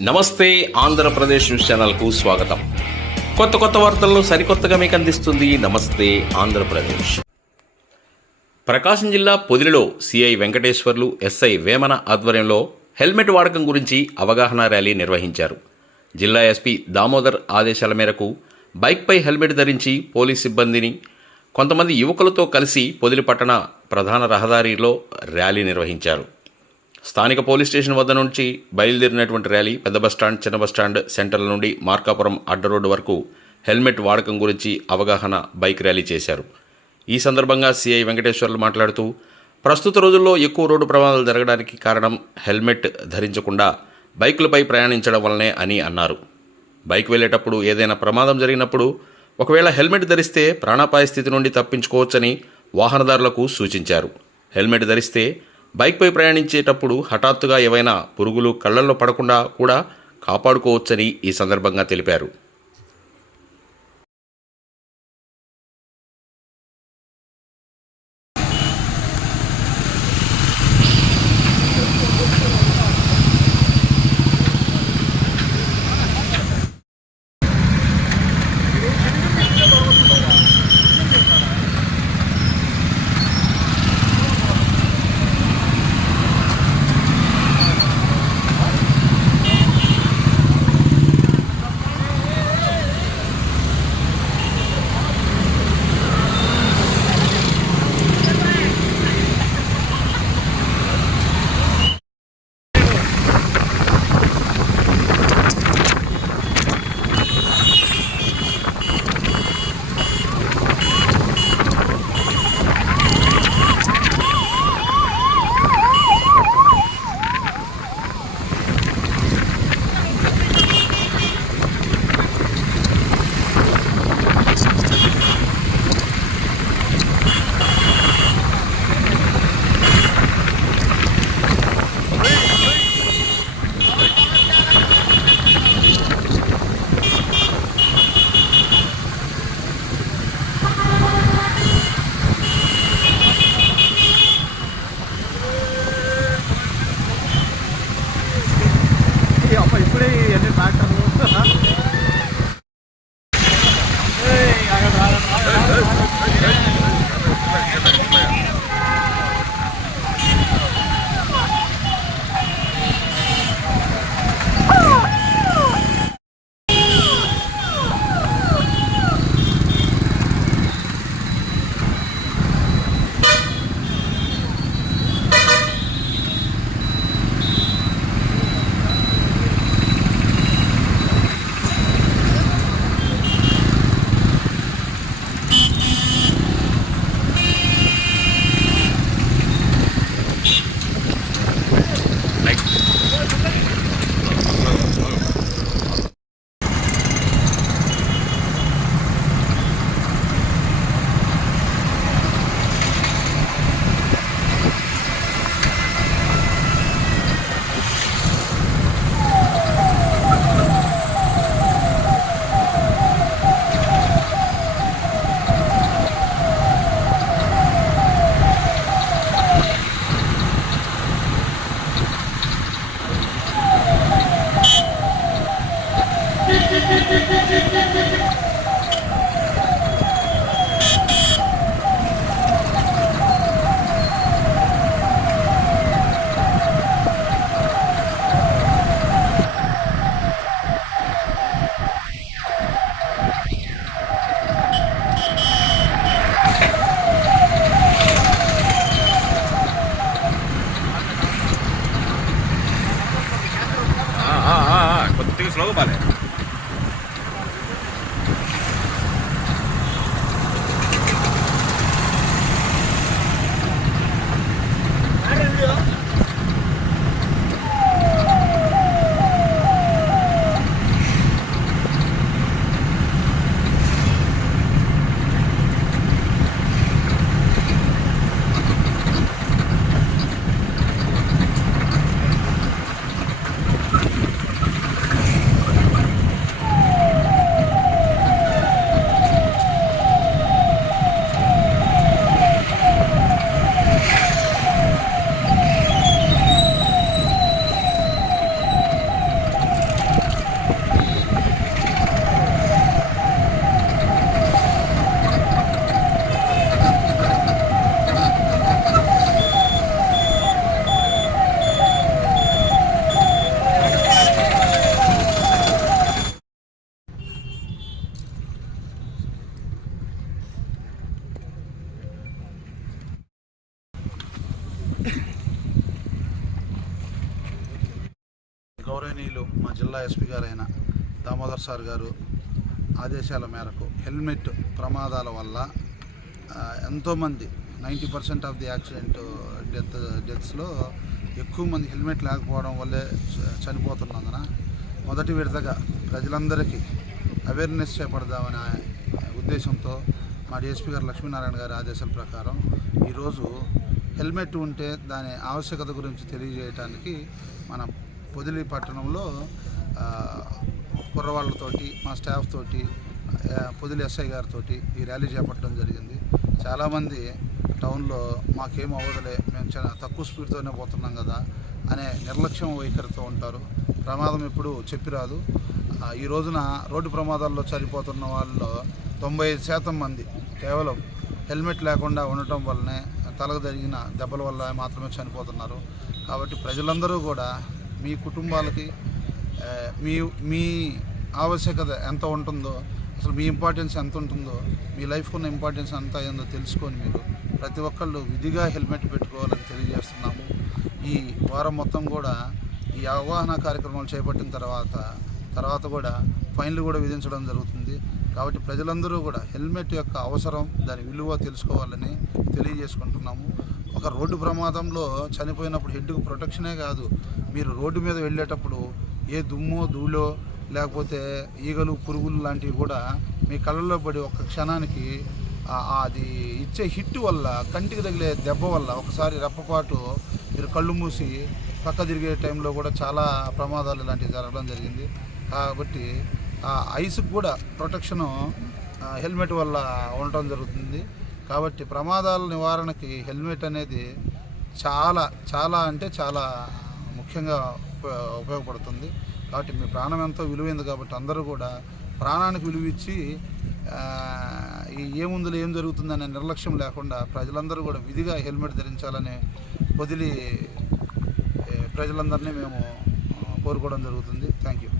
నమస్తే ఆంధ్రప్రదేశ్ న్యూస్ ఛానల్కు స్వాగతం. కొత్త కొత్త వార్తలను సరికొత్తగా మీకు అందిస్తుంది నమస్తే ఆంధ్రప్రదేశ్. ప్రకాశం జిల్లా పొదిలిలో సిఐ వెంకటేశ్వర్లు ఎస్ఐ వేమన ఆధ్వర్యంలో హెల్మెట్ వాడకం గురించి అవగాహన ర్యాలీ నిర్వహించారు. జిల్లా ఎస్పీ దామోదర్ ఆదేశాల మేరకు బైక్పై హెల్మెట్ ధరించి పోలీస్ సిబ్బందిని కొంతమంది యువకులతో కలిసి పొదిలి పట్టణ ప్రధాన రహదారిలో ర్యాలీ నిర్వహించారు. స్థానిక పోలీస్ స్టేషన్ వద్ద నుంచి బయలుదేరినటువంటి ర్యాలీ పెద్ద బస్టాండ్ చిన్న బస్టాండ్ సెంటర్ల నుండి మార్కాపురం అడ్డ రోడ్డు వరకు హెల్మెట్ వాడకం గురించి అవగాహన బైక్ ర్యాలీ చేశారు. ఈ సందర్భంగా సిఐ వెంకటేశ్వర్లు మాట్లాడుతూ ప్రస్తుత రోజుల్లో ఎక్కువ రోడ్డు ప్రమాదాలు జరగడానికి కారణం హెల్మెట్ ధరించకుండా బైకులపై ప్రయాణించడం వల్లనే అని అన్నారు. బైక్ వెళ్ళేటప్పుడు ఏదైనా ప్రమాదం జరిగినప్పుడు ఒకవేళ హెల్మెట్ ధరిస్తే ప్రాణాపాయ స్థితి నుండి తప్పించుకోవచ్చని వాహనదారులకు సూచించారు. హెల్మెట్ ధరిస్తే బైక్పై ప్రయాణించేటప్పుడు హఠాత్తుగా ఏవైనా పురుగులు కళ్ళల్లో పడకుండా కూడా కాపాడుకోవచ్చని ఈ సందర్భంగా తెలిపారు. Tractor vale. గౌరవనీయులు మా జిల్లా ఎస్పీ గారైన దామోదర్ సార్ గారు ఆదేశాల మేరకు హెల్మెట్ ప్రమాదాల వల్ల ఎంతోమంది ninety percent of the accident death డెత్స్లో ఎక్కువ మంది హెల్మెట్ లేకపోవడం వల్లే చ- చనిపోతున్నందున మొదటి విడతగా ప్రజలందరికీ అవేర్నెస్ చేపడదామనే ఉద్దేశంతో మా డిఎస్పీ గారు లక్ష్మీనారాయణ గారి ఆదేశాల ప్రకారం ఈరోజు హెల్మెట్ ఉంటే దాని ఆవశ్యకత గురించి తెలియజేయడానికి మన పొదిలి పట్టణంలో కుర్రవాళ్ళతోటి మా స్టాఫ్ తోటి పొదిలి ఎస్ఐ గారితో ఈ ర్యాలీ చేపట్టడం జరిగింది. చాలామంది టౌన్లో మాకేం అవ్వదులే మేము చాలా తక్కువ స్పీడ్తోనే పోతున్నాం కదా అనే నిర్లక్ష్యం వైఖరితో ఉంటారు. ప్రమాదం ఎప్పుడు చెప్పిరాదు. ఈ రోజున రోడ్డు ప్రమాదాల్లో చనిపోతున్న వాళ్ళలో తొంభై ఐదు శాతం మంది కేవలం హెల్మెట్ లేకుండా ఉండటం వల్లనే తలకు జరిగిన దెబ్బల వల్ల మాత్రమే చనిపోతున్నారు. కాబట్టి ప్రజలందరూ కూడా మీ కుటుంబాలకి మీ మీ ఆవశ్యకత ఎంత ఉంటుందో అసలు మీ ఇంపార్టెన్స్ ఎంత ఉంటుందో మీ లైఫ్కి ఉన్న ఇంపార్టెన్స్ ఎంత అయిందో తెలుసుకొని మీరు ప్రతి ఒక్కళ్ళు విధిగా హెల్మెట్ పెట్టుకోవాలని తెలియజేస్తున్నాము. ఈ వారం మొత్తం కూడా ఈ అవగాహన కార్యక్రమాలు చేపట్టిన తర్వాత తర్వాత కూడా ఫైన్లు కూడా విధించడం జరుగుతుంది. కాబట్టి ప్రజలందరూ కూడా హెల్మెట్ యొక్క అవసరం దాని విలువ తెలుసుకోవాలని తెలియజేసుకుంటున్నాము. ఒక రోడ్డు ప్రమాదంలో చనిపోయినప్పుడు హెడ్కు ప్రొటెక్షనే కాదు. మీరు రోడ్డు మీద వెళ్ళేటప్పుడు ఏ దుమ్మో ధూళో లేకపోతే ఈగలు పురుగులు లాంటివి కూడా మీ కళ్ళలో పడి ఒక క్షణానికి అది ఇచ్చే హిట్ వల్ల కంటికి తగిలే దెబ్బ వల్ల ఒకసారి రెప్పపాటు మీరు కళ్ళు మూసి పక్క తిరిగే టైంలో కూడా చాలా ప్రమాదాలు ఇలాంటివి జరగడం జరిగింది. కాబట్టి ఆ ఐస్కి కూడా ప్రొటెక్షను హెల్మెట్ వల్ల ఉండటం జరుగుతుంది. కాబట్టి ప్రమాదాల నివారణకి హెల్మెట్ అనేది చాలా చాలా అంటే చాలా ముఖ్యంగా ఉప- ఉపయోగపడుతుంది. కాబట్టి మీ ప్రాణం ఎంతో విలువైంది కాబట్టి అందరూ కూడా ప్రాణానికి విలువ ఇచ్చి ఆ, ఏముందులో ఏం జరుగుతుందనే నిర్లక్ష్యం లేకుండా ప్రజలందరూ కూడా విధిగా హెల్మెట్ ధరించాలని వదిలి ప్రజలందరినీ మేము కోరుకోవడం జరుగుతుంది. Thank you